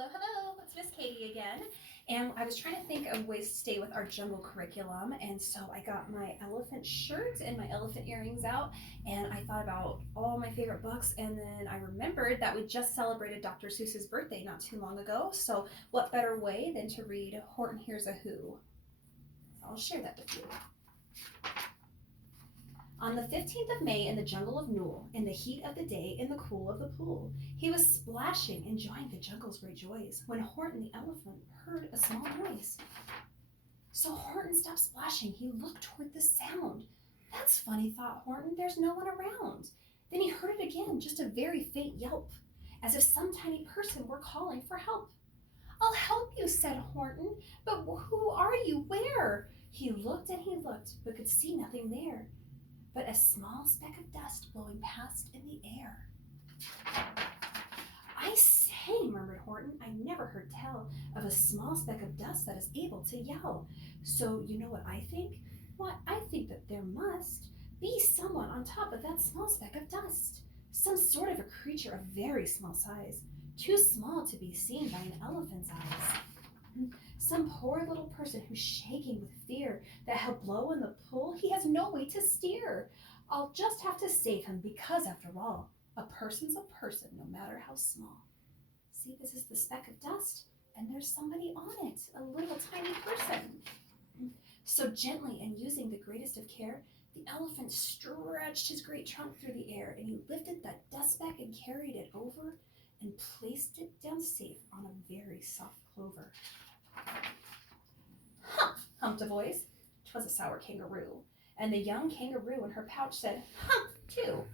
Hello, hello, it's Miss Katie again. And I was trying to think of ways to stay with our jungle curriculum. And so I got my elephant shirt and my elephant earrings out. And I thought about all my favorite books. And then I remembered that we just celebrated Dr. Seuss's birthday not too long ago. So what better way than to read Horton Hears a Who? I'll share that with you. On the 15th of May in the jungle of Newell, in the heat of the day, in the cool of the pool, he was splashing, enjoying the jungle's great joys, when Horton the elephant heard a small noise. So Horton stopped splashing. He looked toward the sound. That's funny, thought Horton. There's no one around. Then he heard it again, just a very faint yelp, as if some tiny person were calling for help. I'll help you, said Horton, but who are you? Where? He looked and he looked, but could see nothing there but a small speck of dust blowing past in the air. I say, murmured Horton, I never heard tell of a small speck of dust that is able to yell. So you know what I think? Why, I think that there must be someone on top of that small speck of dust. Some sort of a creature of very small size, too small to be seen by an elephant's eyes. Some poor little person who's shaking with fear that he'll blow in the pool. He has no way to steer. I'll just have to save him because, after all, a person's a person, no matter how small. See, this is the speck of dust, and there's somebody on it, a little tiny person. So gently and using the greatest of care, the elephant stretched his great trunk through the air, and he lifted that dust speck and carried it over and placed it down safe on a very soft clover. Humph, humped a voice. 'Twas a sour kangaroo, and the young kangaroo in her pouch said, humph, too.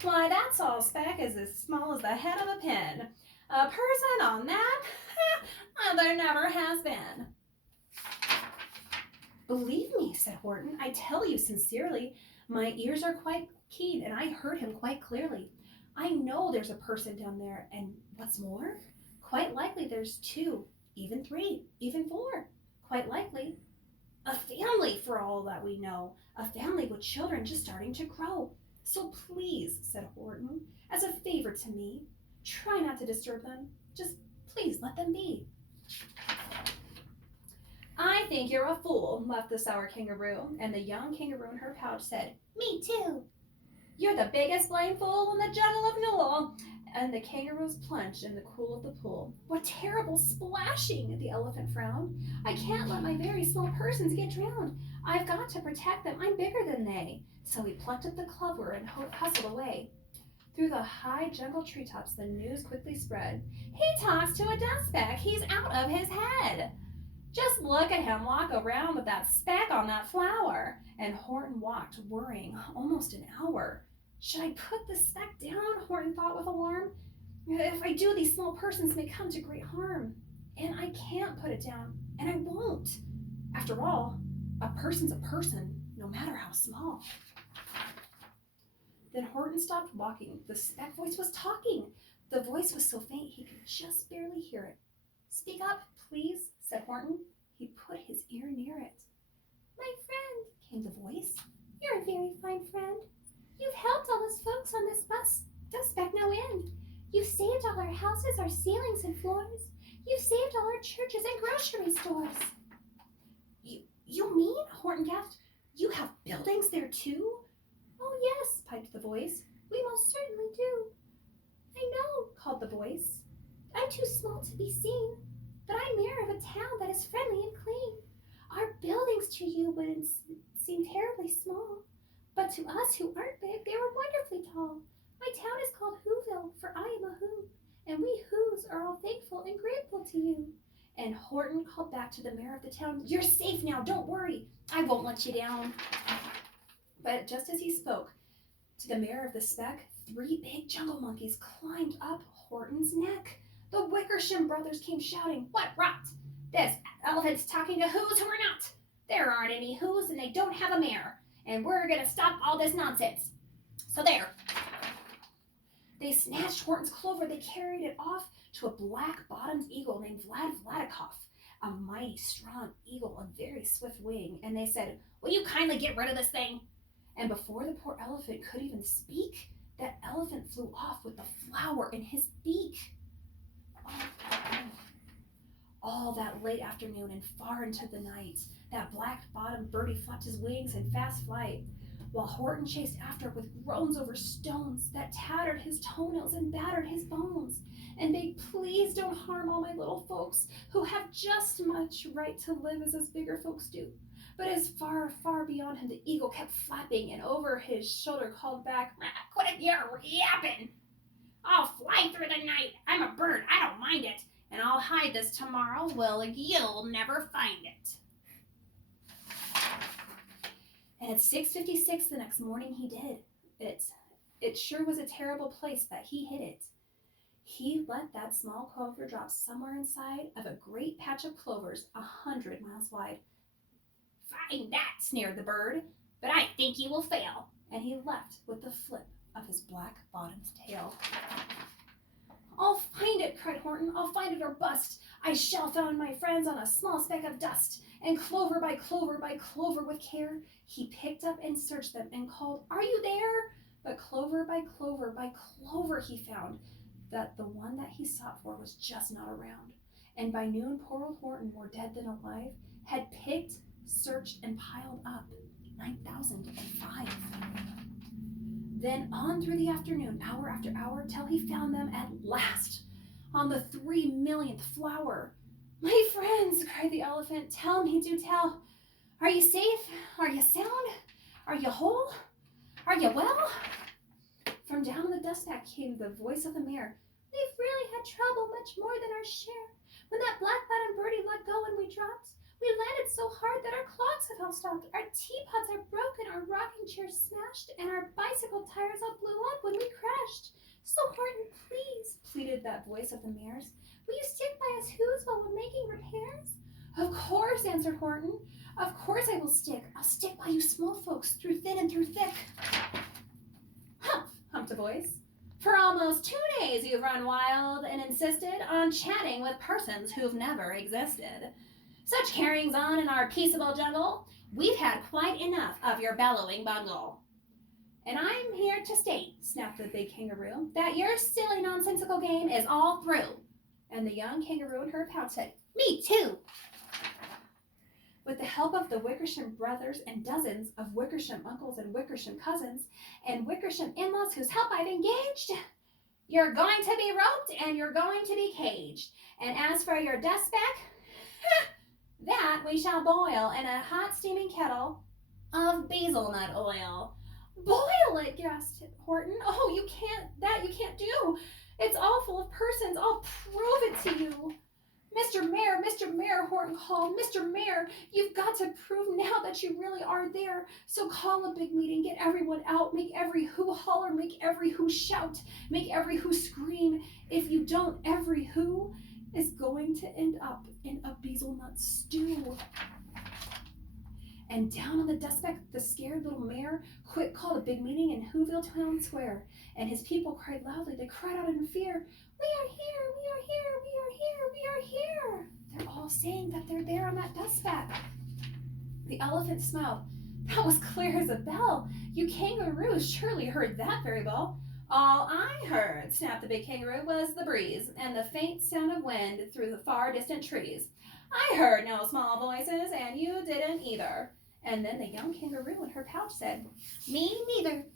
Why, that's all speck is as small as the head of a pin. A person on that? There never has been. Believe me, said Horton, I tell you sincerely, my ears are quite keen, and I heard him quite clearly. I know there's a person down there, and what's more, quite likely there's two, even three, even four. Quite likely a family for all that we know, a family with children just starting to grow. So please, said Horton, as a favor to me, try not to disturb them. Just please let them be. I think you're a fool, laughed the sour kangaroo, and the young kangaroo in her pouch said, me too. You're the biggest blame fool in the jungle of Newell. And the kangaroos plunged in the cool of the pool. What terrible splashing, the elephant frowned. I can't let my very small persons get drowned. I've got to protect them. I'm bigger than they. So he plucked up the clover and hustled away. Through the high jungle treetops, the news quickly spread. He talks to a dust speck. He's out of his head. Just look at him walk around with that speck on that flower. And Horton walked, worrying, almost an hour. Should I put the speck down? Horton thought with alarm. If I do, these small persons may come to great harm. And I can't put it down, and I won't. After all, a person's a person, no matter how small. Then Horton stopped walking. The speck voice was talking. The voice was so faint he could just barely hear it. Speak up, please, said Horton. He put his ear near it. My friend, came the voice. You're a very fine friend. You've helped all us folks on this dust speck no end. You've saved all our houses, our ceilings and floors. You've saved all our churches and grocery stores. You mean, Horton gasped, you have buildings there too? Oh yes, piped the voice. We most certainly do. I know, called the voice. I'm too small to be seen, but I'm mayor of a town that is friendly and clean. Our buildings to you wouldn't seem terribly small. But to us who aren't big, they were wonderfully tall. My town is called Whoville, for I am a Who, and we Whos are all thankful and grateful to you. And Horton called back to the mayor of the town, You're safe now, don't worry. I won't let you down. But just as he spoke to the mayor of the speck, 3 big jungle monkeys climbed up Horton's neck. The Wickersham brothers came shouting, What rot! This elephant's talking to Whos who are not. There aren't any Whos, and they don't have a mayor. And we're going to stop all this nonsense. So there. They snatched Horton's clover. They carried it off to a black-bottomed eagle named Vladikov, a mighty, strong eagle of very swift wing. And they said, will you kindly get rid of this thing? And before the poor elephant could even speak, that elephant flew off with the flower in his beak. All that late afternoon and far into the night, that black-bottomed birdie flapped his wings in fast flight, while Horton chased after with groans over stones that tattered his toenails and battered his bones, and begged, please don't harm all my little folks, who have just much right to live as us bigger folks do. But as far, far beyond him, the eagle kept flapping, and over his shoulder called back, quit your yapping! I'll fly through the night. I'm a bird. I don't mind it. And I'll hide this tomorrow. Well, you'll never find it. And at 6:56 the next morning, he did. It sure was a terrible place that he hid it. He let that small clover drop somewhere inside of a great patch of clovers 100 miles wide. Find that, sneered the bird, but I think you will fail. And he left with the flip of his black-bottomed tail. I'll find it, cried Horton. I'll find it or bust. I shall find my friends on a small speck of dust. And clover by clover by clover with care, he picked up and searched them and called, are you there? But clover by clover by clover he found that the one that he sought for was just not around. And by noon, poor old Horton, more dead than alive, had picked, searched, and piled up 9,005. Then on through the afternoon, hour after hour, till he found them at last on the 3,000,000th flower. My friends, cried the elephant, tell me, do tell. Are you safe? Are you sound? Are you whole? Are you well? From down in the dustbag came the voice of the mayor. We've really had trouble, much more than our share. When that black-bottomed birdie let go and we dropped, we landed so hard that our clocks have all stopped. Our teapots are broken, our rocking chairs smashed, and our bicycle tires all blew up when we crashed. So Horton, please, pleaded that voice of the mayor's, will you stick by us who's while we're making repairs? Of course, answered Horton. Of course I will stick. I'll stick by you small folks, through thin and through thick. Humph, humped a voice. For almost 2 days you've run wild and insisted on chatting with persons who've never existed. Such carryings on in our peaceable jungle, we've had quite enough of your bellowing bungle. And I'm here to state, snapped the big kangaroo, that your silly nonsensical game is all through. And the young kangaroo in her pouch said, me too. With the help of the Wickersham brothers and dozens of Wickersham uncles and Wickersham cousins and Wickersham in-laws whose help I've engaged, you're going to be roped and you're going to be caged. And as for your dustbag, that we shall boil in a hot steaming kettle of hazelnut oil. Boil it, gasped Horton. Oh, you can't do. It's all full of persons. I'll prove it to you. Mr. Mayor, Horton called. Mr. Mayor, you've got to prove now that you really are there. So call a big meeting, get everyone out, make every who holler, make every who shout, make every who scream. If you don't, every who is going to end up in a hazelnut stew. And down on the dustbag, the scared little mayor quick called a big meeting in Whoville Town Square. And his people cried loudly, they cried out in fear, we are here, we are here, we are here, we are here. They're all saying that they're there on that dustbag. The elephant smiled. That was clear as a bell. You kangaroos surely heard that very well. All I heard, snapped the big kangaroo, was the breeze and the faint sound of wind through the far distant trees. I heard no small voices, and you didn't either. And then the young kangaroo in her pouch said, me neither.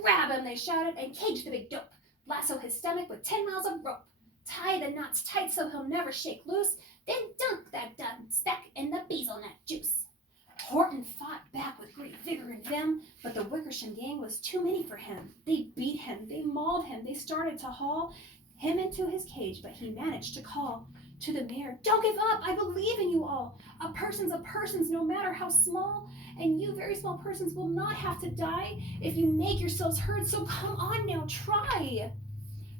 Grab him, they shouted, and cage the big dope. Lasso his stomach with 10 miles of rope. Tie the knots tight so he'll never shake loose. Then dunk that dustbag in the hazelnut juice. Horton fought back with great vigor and vim, but the Wickersham gang was too many for him. They beat him, they mauled him, they started to haul him into his cage, but he managed to call to the mayor, don't give up, I believe in you all. A person's no matter how small, and you very small persons will not have to die if you make yourselves heard, so come on now, try.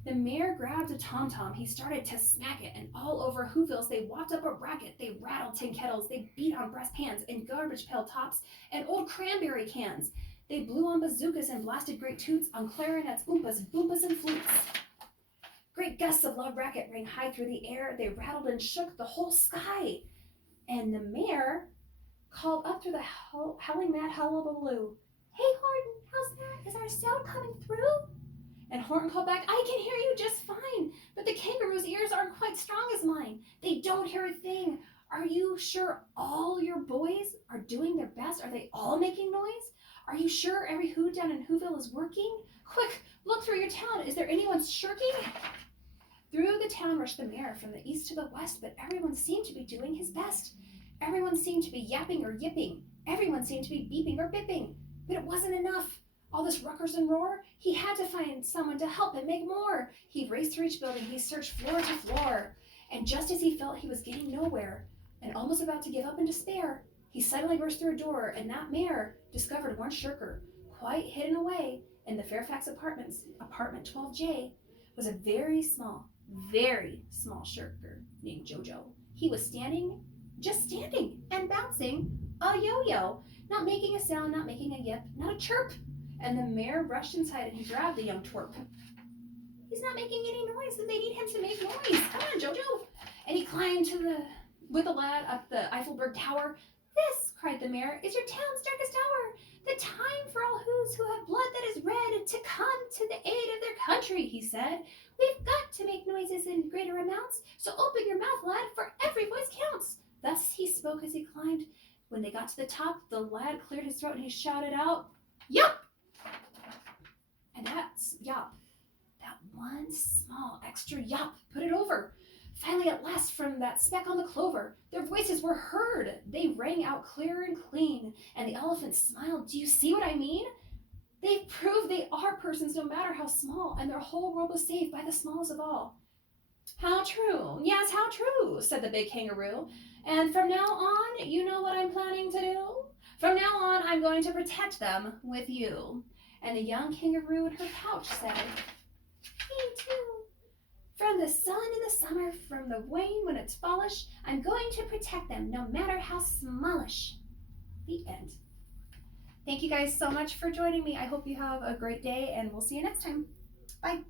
The mayor grabbed a tom-tom, he started to smack it, and all over Whoville's they whopped up a racket, they rattled tin kettles, they beat on brass pans and garbage pail tops and old cranberry cans. They blew on bazookas and blasted great toots on clarinets, oompas, boompas, and flutes. Great gusts of loud racket rang high through the air. They rattled and shook the whole sky. And the mayor called up through the howling mad hullabaloo. Hey, Horton, how's that? Is our sound coming through? And Horton called back, I can hear you just fine, but the kangaroo's ears aren't quite strong as mine. They don't hear a thing. Are you sure all your boys are doing their best? Are they all making noise? Are you sure every Who down in Whoville is working? Quick, look through your town. Is there anyone shirking? Through the town rushed the mayor from the east to the west, but everyone seemed to be doing his best. Everyone seemed to be yapping or yipping. Everyone seemed to be beeping or bipping. But it wasn't enough. All this ruckus and roar, he had to find someone to help him make more. He raced through each building, he searched floor to floor. And just as he felt he was getting nowhere, and almost about to give up in despair, he suddenly burst through a door, and that mayor discovered one shirker, quite hidden away in the Fairfax Apartments, apartment 12J, was a very small shirker named Jojo. He was just standing and bouncing a yo-yo, not making a sound, not making a yip, not a chirp. And the mayor rushed inside and he grabbed the young twerp. He's not making any noise, and they need him to make noise. Come on, Jojo. And he climbed with the lad up the Eiffelberg Tower. This, cried the mayor, is your town's darkest hour. The time for all who have blood that is red to come to the aid of their country, he said. We've got to make noises in greater amounts, so open your mouth, lad, for every voice counts. Thus he spoke as he climbed. When they got to the top, the lad cleared his throat and he shouted out, Yup! And that's yup. That one small extra yup put it over. Finally, at last, from that speck on the clover, their voices were heard. They rang out clear and clean, and the elephant smiled. Do you see what I mean? They've proved they are persons no matter how small, and their whole world was saved by the smallest of all. How true. Yes, how true, said the big kangaroo. And from now on, you know what I'm planning to do? From now on, I'm going to protect them with you. And the young kangaroo in her pouch said, Me too. From the sun in the summer, from the rain when it's fallish, I'm going to protect them, no matter how smallish. The end. Thank you guys so much for joining me. I hope you have a great day, and we'll see you next time. Bye.